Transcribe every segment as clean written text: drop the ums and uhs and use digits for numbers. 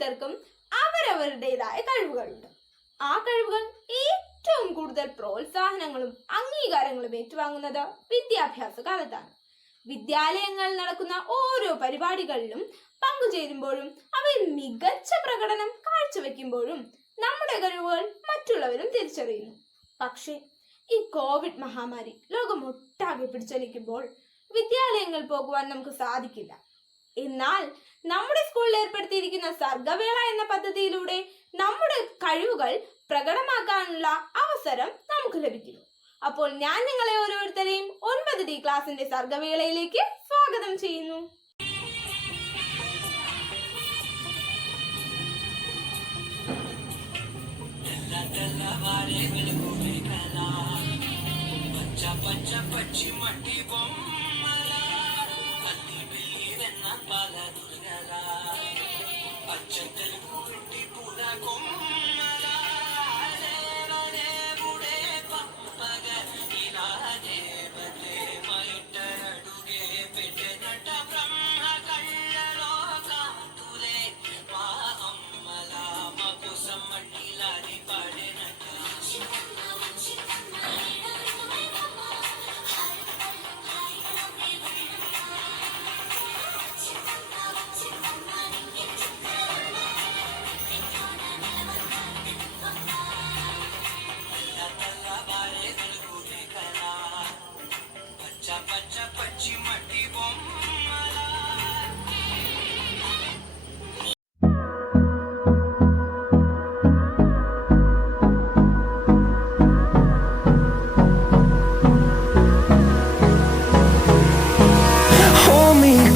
ഓരോരുത്തർക്കും അവരവരുടേതായ കഴിവുകളുണ്ട്. ആ കഴിവുകൾ ഏറ്റവും കൂടുതൽ പ്രോത്സാഹനങ്ങളും അംഗീകാരങ്ങളും ഏറ്റുവാങ്ങുന്നത് വിദ്യാഭ്യാസ കാലത്താണ്. വിദ്യാലയങ്ങളിൽ നടക്കുന്ന ഓരോ പരിപാടികളിലും പങ്കുചേരുമ്പോഴും അവയിൽ മികച്ച പ്രകടനം കാഴ്ചവെക്കുമ്പോഴും നമ്മുടെ കഴിവുകൾ മറ്റുള്ളവരും തിരിച്ചറിയുന്നു. പക്ഷേ ഈ കോവിഡ് മഹാമാരി ലോകമൊട്ടാകെ പിടിച്ചലിക്കുമ്പോൾ വിദ്യാലയങ്ങളിൽ പോകുവാൻ നമുക്ക് സാധിക്കില്ല. എന്നാൽ നമ്മുടെ സ്കൂളിൽ ഏർപ്പെടുത്തിയിരിക്കുന്ന സർഗവേള എന്ന പദ്ധതിയിലൂടെ നമ്മുടെ കഴിവുകൾ പ്രകടമാക്കാനുള്ള അവസരം നമുക്ക് ലഭിക്കുന്നു. അപ്പോൾ ഞാൻ നിങ്ങളെ ഓരോരുത്തരെയും 9D ക്ലാസിന്റെ സർഗവേളയിലേക്ക് സ്വാഗതം ചെയ്യുന്നു.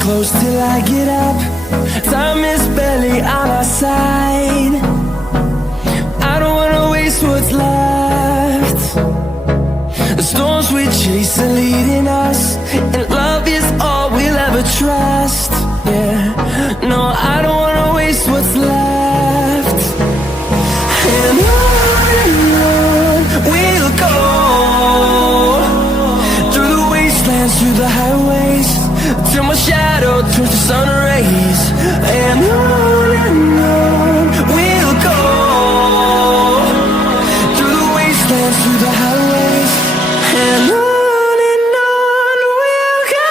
Close till I get up. Time is barely on our side. I don't wanna waste what's left. The storms we chase are leading us, and love is all we'll ever trust. Yeah, no, I don't wanna waste what's left. And on we'll go, through the wastelands, through the highways, till my shadow turns to sun rays. And on we'll go, through the wastelands, through the highways, and on we'll go.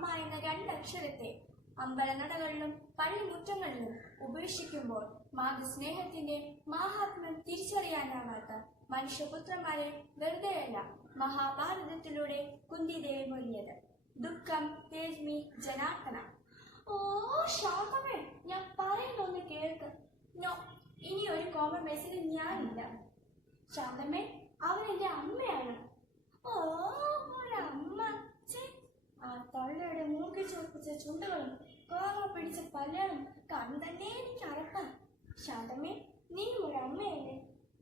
അമ്മ എന്ന രണ്ടക്ഷരത്തെ അമ്പലനടകളിലും പള്ളിമുറ്റങ്ങളിലും ഉപേക്ഷിക്കുമ്പോൾ മാതൃസ്നേഹത്തിന്റെ മഹാത്മ്യം തിരിച്ചറിയാനാവാത്ത മനുഷ്യപുത്രന്മാരെ വെറുതെയല്ല മഹാഭാരതത്തിലൂടെ കുന്തിദേവി മൊഴിയത്. ദുഃഖം തേജ്മി ജനാർദ്ദന. ഓ ശാന്തമേ, ഞാൻ പറയുന്നൊന്ന് കേൾക്ക്. No, ഇനി ഒരു കോംപ്രമൈസിന് ഞാനില്ല. ശാന്തമേ, അവൻ എന്റെ അമ്മയാണ്. ഓ ഒരമ്മ. ആ തള്ളയുടെ മൂക്കി ചുവപ്പിച്ച ചുണ്ടുകളും കോമ പിടിച്ച പല്ലുകളും കണ്ണു തന്നെ എനിക്ക് അറപ്പാം. ശാന്തമേ, നീ ഒരമ്മയല്ലേ?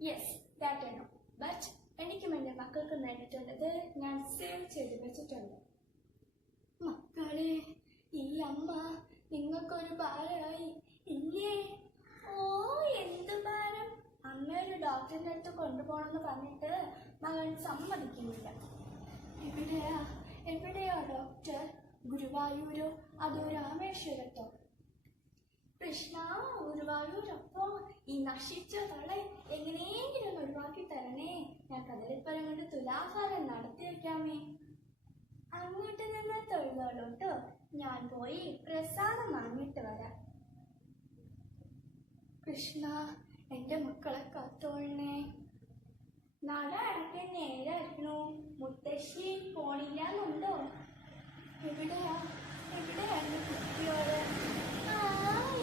Yes, that I know. But എനിക്കും എൻ്റെ മക്കൾക്കും വേണ്ടിയിട്ടുള്ളത് ഞാൻ സേവ് ചെയ്ത് വെച്ചിട്ടുണ്ട്. മക്കളെ, ഈ അമ്മ നിങ്ങൾക്കൊരു ഭാരമായി ഇല്ലേ? ഓ എന്ത് ഭാരം! അമ്മയൊരു ഡോക്ടറിൻ്റെ അടുത്ത് കൊണ്ടുപോകണമെന്ന് പറഞ്ഞിട്ട് മകൻ സമ്മതിക്കുന്നില്ല. എവിടെയാ ഡോക്ടർ? ഗുരുവായൂരോ അതോ രാമേശ്വരത്തോ? കൃഷ്ണ, ഗുരുവായൂരപ്പോ ഈ നശിച്ച തളെ എങ്ങനെയെങ്കിലും ഒഴിവാക്കി തരണേ. ഞാൻ കദളിപ്പഴം കൊണ്ട് തുലാഭാരം നടത്തി വയ്ക്കാമേ. അങ്ങോട്ട് നിന്ന് തൊഴുതോളൂട്ടോ, ഞാൻ പോയി പ്രസാദം വാങ്ങിയിട്ട് വരാം. കൃഷ്ണ, എൻ്റെ മക്കളെ കാത്തോളണേ. നട അടയ്ക്കാൻ നേരായിരുന്നു. മുത്തശ്ശി പോണില്ലാന്നുണ്ടോ? എവിടെയായിരുന്നു കുട്ടിയോട്?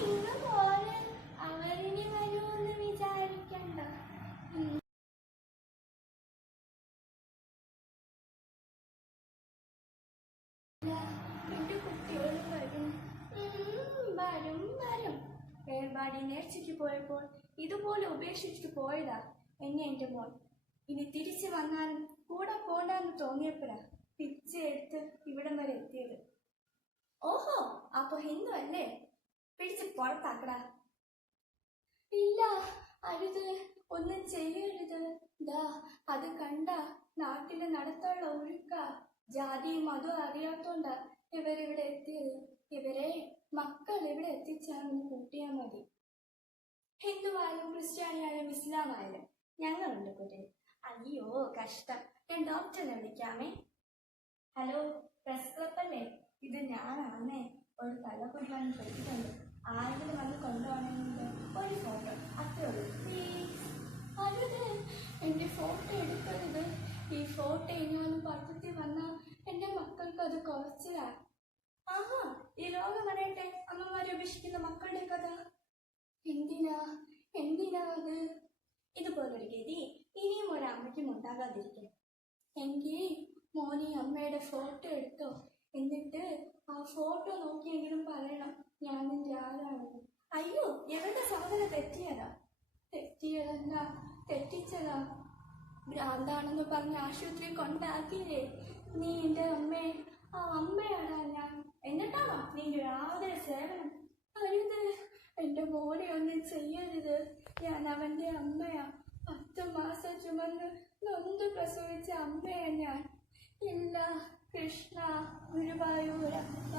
ഇന്ന് പോലെ അവരിനി വരുമെന്ന് വിചാരിക്കണ്ട. എന്റെ കുട്ടിയോട് വരും. വരും. ഏർപാടി നേർച്ചയ്ക്ക് പോയപ്പോൾ ഇതുപോലെ ഉപേക്ഷിച്ചിട്ട് പോയതാ എന്നെ എൻ്റെ മോൻ. ഇനി തിരിച്ചു വന്നാലും കൂടെ പോണ്ടെന്ന് തോന്നിയപ്പോഴാ പിച്ചെടുത്ത് ഇവിടം വരെ എത്തിയത്. ഓഹോ, അപ്പൊ ഹിന്ദു അല്ലേ? പിടിച്ച് പുറത്താക്കടാ. ഇല്ല, അരുത്, ഒന്നും ചെയ്യരുത്. ദാ അത് കണ്ട നാട്ടിലെ നടത്തുള്ള ഒഴുക്ക. ജാതിയും മതവും അറിയാത്തോണ്ടാ ഇവരിവിടെ എത്തിയത്. ഇവരെ മക്കൾ ഇവിടെ എത്തിച്ചാൽ കൂട്ടിയാൽ മതി. ഹിന്ദുവായാലും ക്രിസ്ത്യാനിയായാലും ഇസ്ലാമായാലും ഞങ്ങളുണ്ട് കൂടെ. അയ്യോ കഷ്ടം. ഞാൻ ഡോക്ടറിനെ വിളിക്കാമേ. ഹലോ, പ്രസ് ക്ലബ് അല്ലേ? ഇത് ഞാനാണേ. ഒരു തലപ്പൊടിയാണ് പഠിക്കുന്നുണ്ട്. ആരെങ്കിലും വന്ന് കൊണ്ടുപോകണമെങ്കിൽ ഒരു ഫോട്ടോ, അത്രേ ഉള്ളൂ. പ്ലീസ്. അരുത്, എൻ്റെ ഫോട്ടോ എടുക്കരുത്. ഈ ഫോട്ടോ ഇനിയൊന്നും പത്രത്തിൽ വന്നാൽ എൻ്റെ മക്കൾക്ക് അത് കുറച്ചില്ല. ആഹാ, ഈ ലോകം അറിയട്ടെ അമ്മമാരെ ഉപേക്ഷിക്കുന്ന മക്കളുടെ കഥ. എന്തിനാ അത്? ഇതുപോലൊരു ഗതി ഇനിയും ഒരമ്മയ്ക്കും ഉണ്ടാകാതിരിക്കും. എങ്കിൽ മോനി അമ്മയുടെ ഫോട്ടോ എടുത്തോ. എന്നിട്ട് ആ ഫോട്ടോ നോക്കിയെങ്കിലും പറയണം ഞാൻ നിന്റെ ആരാണെന്ന്. അയ്യോ, എവിടെ സഹോദര തെറ്റിയതെന്താ? തെറ്റിച്ചതാ. ഭ്രാന്താണെന്ന് പറഞ്ഞ് ആശുപത്രി കൊണ്ടാക്കിയില്ലേ നീ എൻ്റെ അമ്മയെ? ആ അമ്മയാടാ ഞാൻ. എന്നിട്ടാണോ നിന്റെ യാതൊരു സേവനം? അരുത്, എൻ്റെ മോനെ ഒന്നും ചെയ്യരുത്. ഞാൻ അവൻ്റെ അമ്മയാ. 10 മാസം ചുമന്ന് നൊന്ത് പ്രസവിച്ച അമ്മയാ ഞാൻ. ഇല്ല കൃഷ്ണ, ഗുരുവായൂരപ്പ.